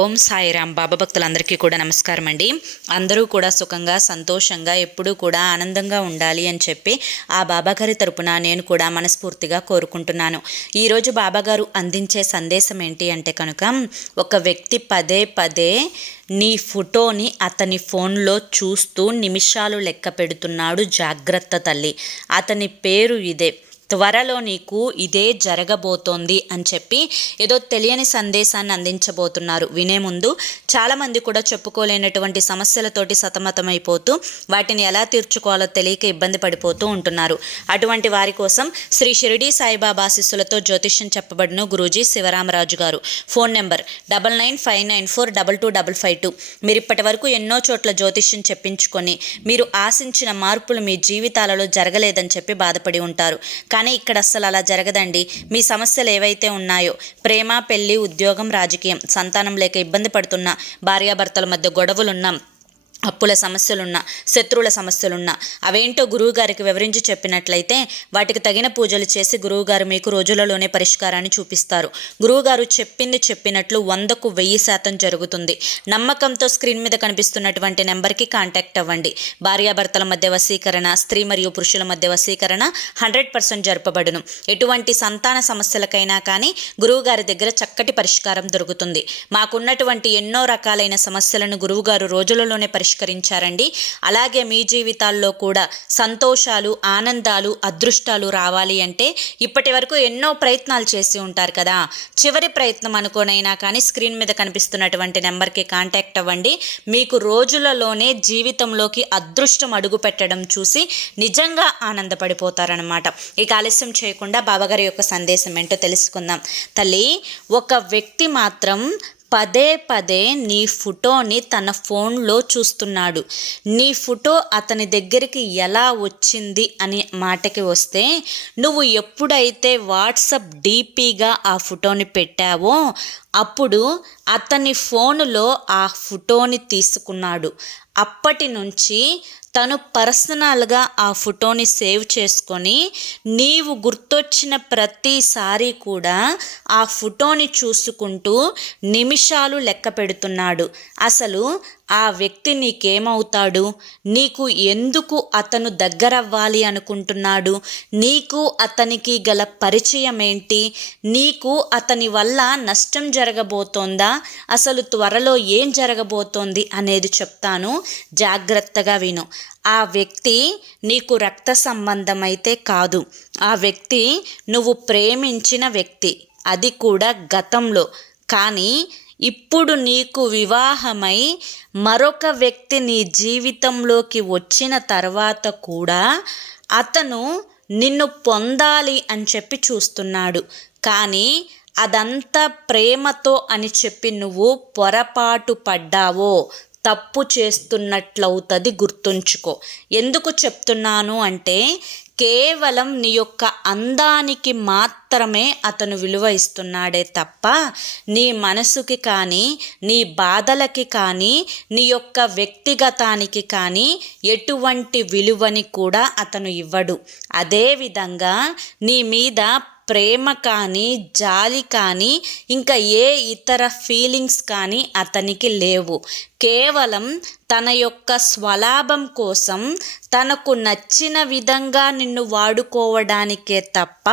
ఓం సాయిరామ్. బాబా భక్తులందరికీ కూడా నమస్కారం అండి. అందరూ కూడా సుఖంగా సంతోషంగా ఎప్పుడూ కూడా ఆనందంగా ఉండాలి అని చెప్పి ఆ బాబాగారి తరపున నేను కూడా మనస్ఫూర్తిగా కోరుకుంటున్నాను. ఈరోజు బాబాగారు అందించే సందేశం ఏంటి అంటే కనుక, ఒక వ్యక్తి పదే పదే నీ ఫోటోని అతని ఫోన్లో చూస్తూ నిమిషాలు లెక్క పెడుతున్నాడు. జాగ్రత్త తల్లి, అతని పేరు ఇదే, త్వరలో నీకు ఇదే జరగబోతోంది అని చెప్పి ఏదో తెలియని సందేశాన్ని అందించబోతున్నారు. వినే ముందు చాలామంది కూడా చెప్పుకోలేనటువంటి సమస్యలతోటి సతమతమైపోతూ వాటిని ఎలా తీర్చుకోవాలో తెలియక ఇబ్బంది పడిపోతూ ఉంటున్నారు. అటువంటి వారి కోసం శ్రీ షిరిడి సాయిబాబా ఆశీస్సులతో జ్యోతిష్యం చెప్పబడిన గురూజీ శివరామరాజు గారు. Phone number 9959942255. మీరు ఇప్పటి వరకు ఎన్నో చోట్ల జ్యోతిష్యం చెప్పించుకొని మీరు ఆశించిన మార్పులు మీ జీవితాలలో జరగలేదని చెప్పి బాధపడి ఉంటారు. కానీ ఇక్కడ అస్సలు అలా జరగదండి. మీ సమస్యలు ఏవైతే ఉన్నాయో, ప్రేమ, పెళ్లి, ఉద్యోగం, రాజకీయం, సంతానం లేక ఇబ్బంది పడుతున్న, భార్యాభర్తల మధ్య గొడవలున్నా, అప్పుల సమస్యలున్నా, శత్రువుల సమస్యలున్నా, అవేంటో గురువుగారికి వివరించి చెప్పినట్లయితే వాటికి తగిన పూజలు చేసి గురువుగారు మీకు రోజులలోనే పరిష్కారాన్ని చూపిస్తారు. గురువుగారు చెప్పింది చెప్పినట్లు 100కు 1000% జరుగుతుంది. నమ్మకంతో స్క్రీన్ మీద కనిపిస్తున్నటువంటి నెంబర్కి కాంటాక్ట్ అవ్వండి. భార్యాభర్తల మధ్య వశీకరణ, స్త్రీ మరియు పురుషుల మధ్య వశీకరణ 100% జరపబడును. ఎటువంటి సంతాన సమస్యలకైనా కానీ గురువుగారి దగ్గర చక్కటి పరిష్కారం దొరుకుతుంది. మాకున్నటువంటి ఎన్నో రకాలైన సమస్యలను గురువుగారు రోజులలోనే పరిష్కరించారండి. అలాగే మీ జీవితాల్లో కూడా సంతోషాలు, ఆనందాలు, అదృష్టాలు రావాలి అంటే ఇప్పటి వరకు ఎన్నో ప్రయత్నాలు చేసి ఉంటారు కదా. చివరి ప్రయత్నం అనుకోనైనా కానీ స్క్రీన్ మీద కనిపిస్తున్నటువంటి నెంబర్కి కాంటాక్ట్ అవ్వండి. మీకు రోజులలోనే జీవితంలోకి అదృష్టం అడుగు పెట్టడం చూసి నిజంగా ఆనందపడిపోతారనమాట. ఇక ఆలస్యం చేయకుండా బాబాగారి యొక్క సందేశం ఏంటో తెలుసుకుందాం. తల్లి, ఒక వ్యక్తి మాత్రం పదే పదే నీ ఫోటోని తన ఫోన్లో చూస్తున్నాడు. నీ ఫోటో అతని దగ్గరికి ఎలా వచ్చింది అనే మాటకి వస్తే, నువ్వు ఎప్పుడైతే వాట్సాప్ డీపీగా ఆ ఫోటోని పెట్టావో అప్పుడు అతని ఫోనులో ఆ ఫోటోని తీసుకున్నాడు. అప్పటి నుంచి తను పర్సనల్గా ఆ ఫోటోని సేవ్ చేసుకొని నీవు గుర్తొచ్చిన ప్రతిసారి కూడా ఆ ఫోటోని చూసుకుంటూ నిమిషాలు లెక్క పెడుతున్నాడు. అసలు ఆ వ్యక్తి నీకేమవుతాడు? నీకు ఎందుకు అతను దగ్గరవ్వాలి అనుకుంటున్నాడు? నీకు అతనికి గల పరిచయం ఏంటి? నీకు అతని వల్ల నష్టం జరగబోతోందా? అసలు త్వరలో ఏం జరగబోతోంది అనేది చెప్తాను, జాగ్రత్తగా విను. ఆ వ్యక్తి నీకు రక్త సంబంధం అయితే కాదు. ఆ వ్యక్తి నువ్వు ప్రేమించిన వ్యక్తి, అది కూడా గతంలో. కానీ ఇప్పుడు నీకు వివాహమై మరొక వ్యక్తి నీ జీవితంలోకి వచ్చిన తర్వాత కూడా అతను నిన్ను పొందాలి అని చెప్పి చూస్తున్నాడు. కానీ అదంతా ప్రేమతో అని చెప్పి నువ్వు పొరపాటు పడ్డావో తప్పు చేస్తున్నట్లవుతుంది. గుర్తుంచుకో. ఎందుకు చెప్తున్నాను అంటే, కేవలం నీ యొక్క అందానికి మాత్రమే అతను విలువ ఇస్తున్నాడే తప్ప నీ మనసుకి కానీ, నీ బాధలకి కానీ, నీ యొక్క వ్యక్తిగతానికి కానీ ఎటువంటి విలువని కూడా అతను ఇవ్వడు. అదేవిధంగా నీ మీద ప్రేమ కానీ, జాలి కానీ, ఇంకా ఏ ఇతర ఫీలింగ్స్ కానీ అతనికి లేవు. కేవలం తన యొక్క స్వలాభం కోసం తనకు నచ్చిన విధంగా నిన్ను వాడుకోవడానికే తప్ప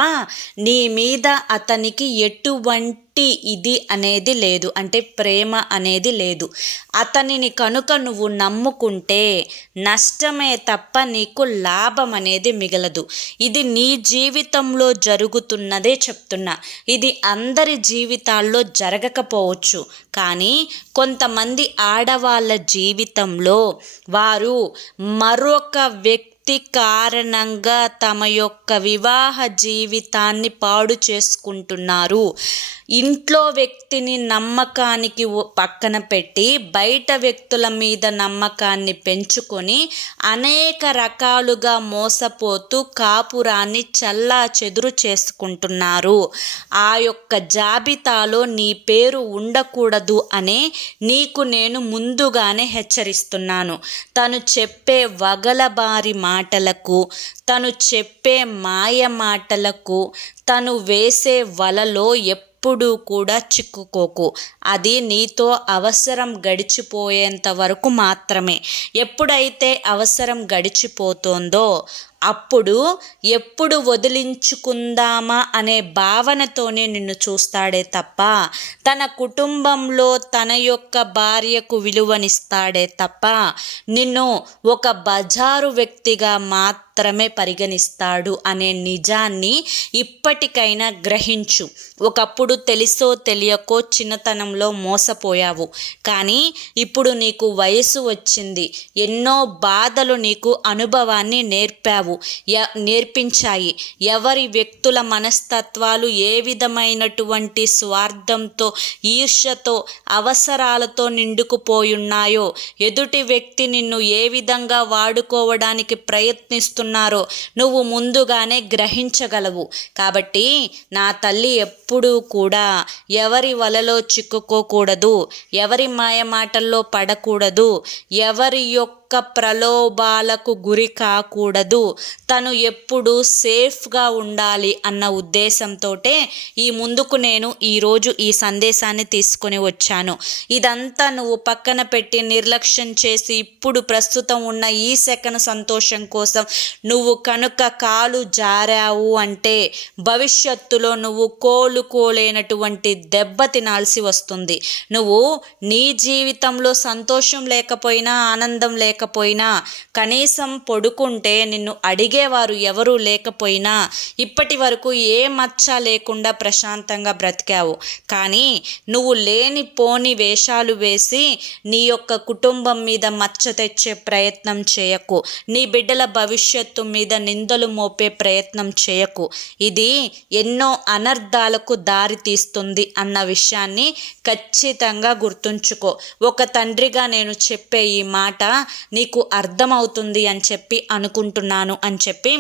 నీ మీద అతనికి ఎటువంటి ఇది అనేది లేదు, అంటే ప్రేమ అనేది లేదు. అతనిని కనుక నువ్వు నమ్ముకుంటే నష్టమే తప్ప నీకు లాభం అనేది మిగలదు. ఇది నీ జీవితంలో జరుగుతున్నదే చెప్తున్నా. ఇది అందరి జీవితాల్లో జరగకపోవచ్చు, కానీ కొంతమంది ఆడవాళ్ళ జీవితంలో వారు మరొక వ్యక్తి కారణంగా తమ యొక్క వివాహ జీవితాన్ని పాడు చేసుకుంటున్నారు. ఇంట్లో వ్యక్తిని నమ్మకానికి పక్కన పెట్టి బయట వ్యక్తుల మీద నమ్మకాన్ని పెంచుకొని అనేక రకాలుగా మోసపోతూ కాపురాన్ని చల్లా చెదురు చేసుకుంటున్నారు. ఆ యొక్క జాబితాలో నీ పేరు ఉండకూడదు అనే నీకు నేను ముందుగానే హెచ్చరిస్తున్నాను. తను చెప్పే వగలబారి మాటలకు, తను చెప్పే మాయ మాటలకు, తను వేసే వలలో ఎప్పుడూ కూడా చిక్కుకోకు. అది నీతో అవసరం గడిచిపోయేంత వరకు మాత్రమే. ఎప్పుడైతే అవసరం గడిచిపోతుందో అప్పుడు ఎప్పుడు వదిలించుకుందామా అనే భావనతోనే నిన్ను చూస్తాడే తప్ప తన కుటుంబంలో తన యొక్క భార్యకు విలువనిస్తాడే తప్ప నిన్ను ఒక బజారు వ్యక్తిగా మాత్రమే పరిగణిస్తాడు అనే నిజాన్ని ఇప్పటికైనా గ్రహించు. ఒకప్పుడు తెలుసో తెలియకో చిన్నతనంలో మోసపోయావు, కానీ ఇప్పుడు నీకు వయసు వచ్చింది. ఎన్నో బాధలు నీకు అనుభవాన్ని నేర్పించాయి. ఎవరి వ్యక్తుల మనస్తత్వాలు ఏ విధమైనటువంటి స్వార్థంతో, ఈర్ష్యతో, అవసరాలతో నిండుకుపోయున్నాయో, ఎదుటి వ్యక్తి నిన్ను ఏ విధంగా వాడుకోవడానికి ప్రయత్నిస్తున్నారో నువ్వు ముందుగానే గ్రహించగలవు. కాబట్టి నా తల్లి ఎప్పుడూ కూడా ఎవరి వలలో చిక్కుకోకూడదు, ఎవరి మాయమాటల్లో పడకూడదు, ఎవరి యొక్క ప్రలోభాలకు గురి కాకూడదు. తను ఎప్పుడు సేఫ్గా ఉండాలి అన్న ఉద్దేశంతో ఈ ముందుకు నేను ఈరోజు ఈ సందేశాన్ని తీసుకొని వచ్చాను. ఇదంతా నువ్వు పక్కన పెట్టి నిర్లక్ష్యం చేసి ఇప్పుడు ప్రస్తుతం ఉన్న ఈ సెకను సంతోషం కోసం నువ్వు కనుక కాలు జారావు అంటే భవిష్యత్తులో నువ్వు కోలుకోలేనటువంటి దెబ్బ తినాల్సి వస్తుంది. నువ్వు నీ జీవితంలో సంతోషం లేకపోయినా, ఆనందం లేకపోయినా, కనీసం పడుకుంటే నిన్ను అడిగేవారు ఎవరూ లేకపోయినా, ఇప్పటి వరకు ఏ మచ్చ లేకుండా ప్రశాంతంగా బ్రతికావు. కానీ నువ్వు లేని పోని వేషాలు వేసి నీ యొక్క కుటుంబం మీద మచ్చ తెచ్చే ప్రయత్నం చేయకు. నీ బిడ్డల భవిష్యత్తు మీద నిందలు మోపే ప్రయత్నం చేయకు. ఇది ఎన్నో అనర్థాలకు దారి తీస్తుంది అన్న విషయాన్ని ఖచ్చితంగా గుర్తుంచుకో. ఒక తండ్రిగా నేను చెప్పే ఈ మాట నీకు అర్థమవుతుంది అని చెప్పి అనుకుంటున్నాను అని చెప్పి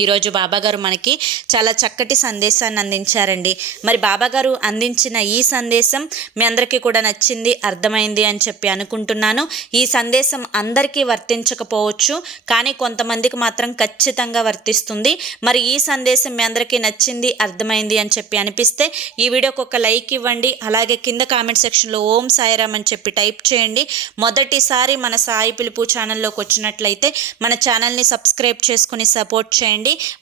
ఈరోజు బాబాగారు మనకి చాలా చక్కటి సందేశాన్ని అందించారండి. మరి బాబాగారు అందించిన ఈ సందేశం మీ అందరికీ కూడా నచ్చింది, అర్థమైంది అని చెప్పి అనుకుంటున్నాను. ఈ సందేశం అందరికీ వర్తించకపోవచ్చు, కానీ కొంతమందికి మాత్రం ఖచ్చితంగా వర్తిస్తుంది. మరి ఈ సందేశం మీ అందరికీ నచ్చింది, అర్థమైంది అని చెప్పి అనిపిస్తే ఈ వీడియోకి ఒక లైక్ ఇవ్వండి. అలాగే కింద కామెంట్ సెక్షన్లో ఓం సాయిరామ్ అని చెప్పి టైప్ చేయండి. మొదటిసారి మన సాయి పిలుపు ఛానల్లోకి వచ్చినట్లయితే మన ఛానల్ని సబ్స్క్రైబ్ చేసుకుని సపోర్ట్ చేయండి.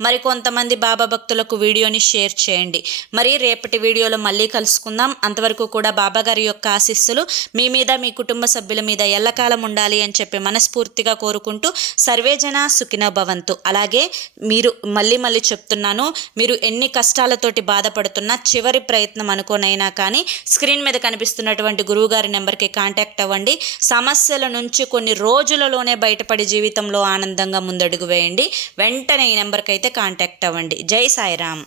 మరి కొంతమంది బాబా భక్తులకు వీడియోని షేర్ చేయండి. మరి రేపటి వీడియోలో మళ్ళీ కలుసుకుందాం. అంతవరకు కూడా బాబా గారి యొక్క ఆశీస్సులు మీ మీద, మీ కుటుంబ సభ్యుల మీద ఎల్లకాలం ఉండాలి అని చెప్పి మనస్ఫూర్తిగా కోరుకుంటూ సర్వేజన సుఖినో భవంతు. అలాగే మీరు మళ్ళీ చెప్తున్నాను, మీరు ఎన్ని కష్టాలతోటి బాధపడుతున్నా చివరి ప్రయత్నం అనుకోనైనా కానీ స్క్రీన్ మీద కనిపిస్తున్నటువంటి గురువుగారి నెంబర్కి కాంటాక్ట్ అవ్వండి. సమస్యల నుంచి కొన్ని రోజులలోనే బయటపడి జీవితంలో ఆనందంగా ముందడుగు వేయండి. వెంటనే ఈ నెంబర్కి అయితే కాంటాక్ట్ అవ్వండి. జై సాయిరామ్.